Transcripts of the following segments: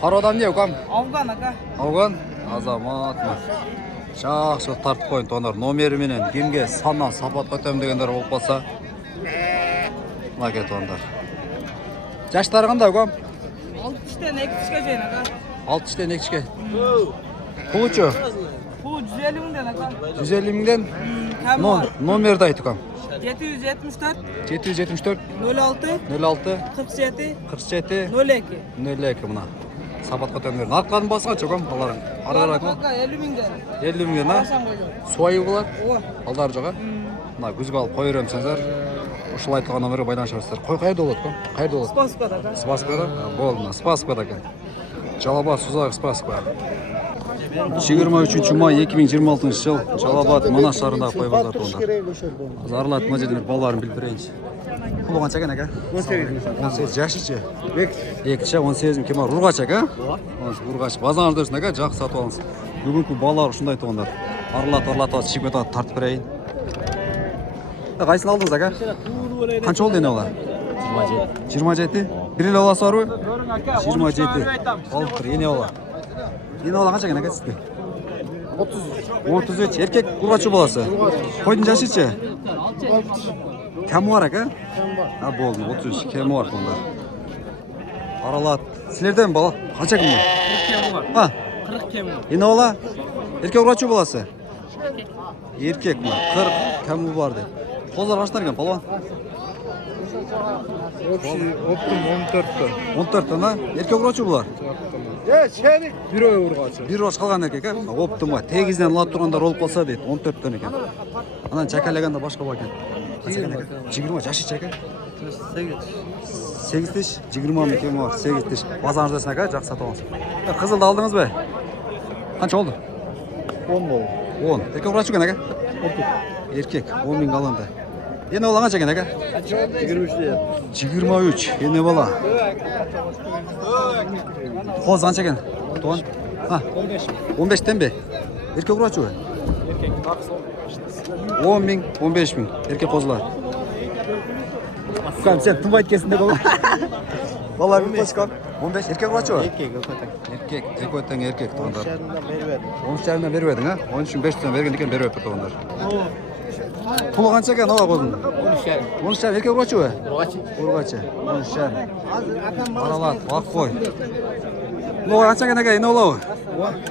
Пародан не ukam? Afgan aka. Afgan? Azamatmi. Жақсы тартып қойын тонар номері менен кимге саннан сапат өтем дегендер болып қалса мына тондар. Жаштары қандай ukam? 6-тен 2-ке жейін aka. 6-тен 2-ке. Пұлычы? Пұл 150 мыңден aka. 150 мыңден? Номерді айт ukam. 774 774 06 06 47 47 02. 02 мына. Сапатқа төңдер. Нарқаның басы қанша ukam? Аларың. Ара-ара айтма. 50 мыңден. 50 мыңден а? Суайы болады? Алдар жоға? Мына күзге алып қой өрем сендер. Ушул айтылған номері байланышасыздар. Қой қайда болады ukam? Қайда болады? Спаскада aka. Спаскада? Болды мына. Спаскада екен. Жалабат Сузак Спаска. 23 май 2026 жыл Жалабат Манас шаарындағы қой базар туындар. Зарлат мына жерден балаларын біліп берейінші. Бұл қанша екен ака? 18 жашычы? 2-ші 18 мың кемар ұрғач ака? Ұрғач. Базарыңыз дөрсін ака, жақсы сатып алыңыз. Бүгінгі балалар ұшындай туындар. Арлат шипет тартып берейін. Қайсын алдыңыз ака? Қанша олды ене олар? 27. Бір ел оласы бар ой? 27. Алып тұр, ене олар. Ене олар қанша екен ака сізді? 33. Еркек ұрғачы боласы? Қойдың жашычы? Кәмі бар ака? Болды, 33. Кәмі бар туындар. Аралат. Сілерден бала? Қанша кім бар? 40 кәмі бар. 40 кәмі бар. Ене ола? Еркек ұрғачы боласы? Еркек ма? 40 кәмі бар деп. Қоздар қаштар екен, палуан? Оптым 14-тен. 14-тен, а? Еркек ұрғачы болар? Bir oy urğaçı. Bir roş қалған еркек, а? Оптым ба? Тегізден лат тұрғандар олып қалса дейді, 14-тен екен. Анан чакалеганда башқа ба екен? 20 жашы чака? 8 тиш, 20 мың кемі бар, 8 тиш. Базарыңыздасың ака, жақсы сатып алыңыз. Қызылды алдыңыз бе? Қанша олды? 10 болды. 10. Еркек ұрғачы екен ака? Еркек, 10 мың қаланды. Ені бала қанша екен ака? 23. Ені бала. Қоз қанша екен? 15-тен бе? Еркек ұрғачы бе? 10 мың, 15 мың. Еркек қозылар. Қам, сен тыңбайт кесін де бұл. Бала бір қошқам. 15 еркек ұрғачы бе? Еркек, екөттен еркек тұғындар. 13-шәрінен беріп едің, а? 13-500-тен берген екен беріп едің тұғындар. Пұлы қанша екен оға қозын? 13-шәрін еркек ұрғачы бе? Ұрғачы. 13-шәрін. Аралат, ақ қой. Бұлға қанша екен екен, ені олауы?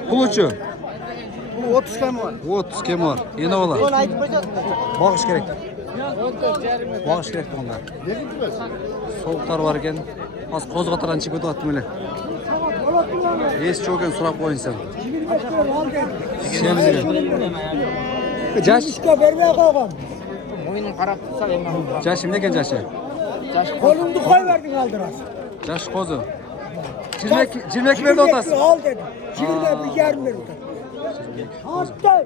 Пұл үші? 30 kemi var. 30 kemi var. Ені ола? Бағыш керек. Бағыш керек тұғындар. Соғықтар бар екен. Аз қозға тұрған чекөті қаттым еле. Есі чөген сұрап қойын сен. Семіз екен. Жаш? Ойынын қарап тұрса емін. Жашы не екен жашы? Қолыңды қой бердің алдырасың. Жаш қозы. 22 берді отасың. Ал дедім. 21 жарым берді. Аттай!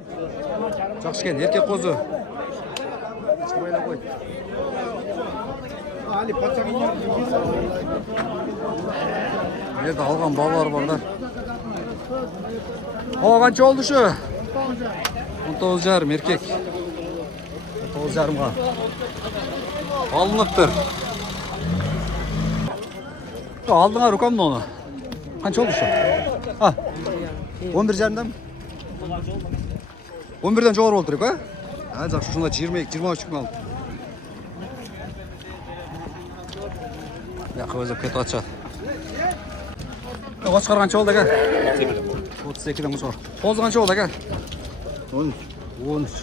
Жақсы екен, еркек қозы. Ерді алған балалар бардар. Қанша олды шы? 19 жарым еркек. 19 жарымға. Алынып тұр. Алдыңа рукамды оны. Қанша олды шы? 11 жарымда ма? 11-ден жоғары болды тұрек, а? Жақсы, шында 22-23 күн алды. Яқы өзіп кетіп атшады. Қошқар қанша болды, әке? 32-ден қошқар. Қозы қанша болды, әке? 13.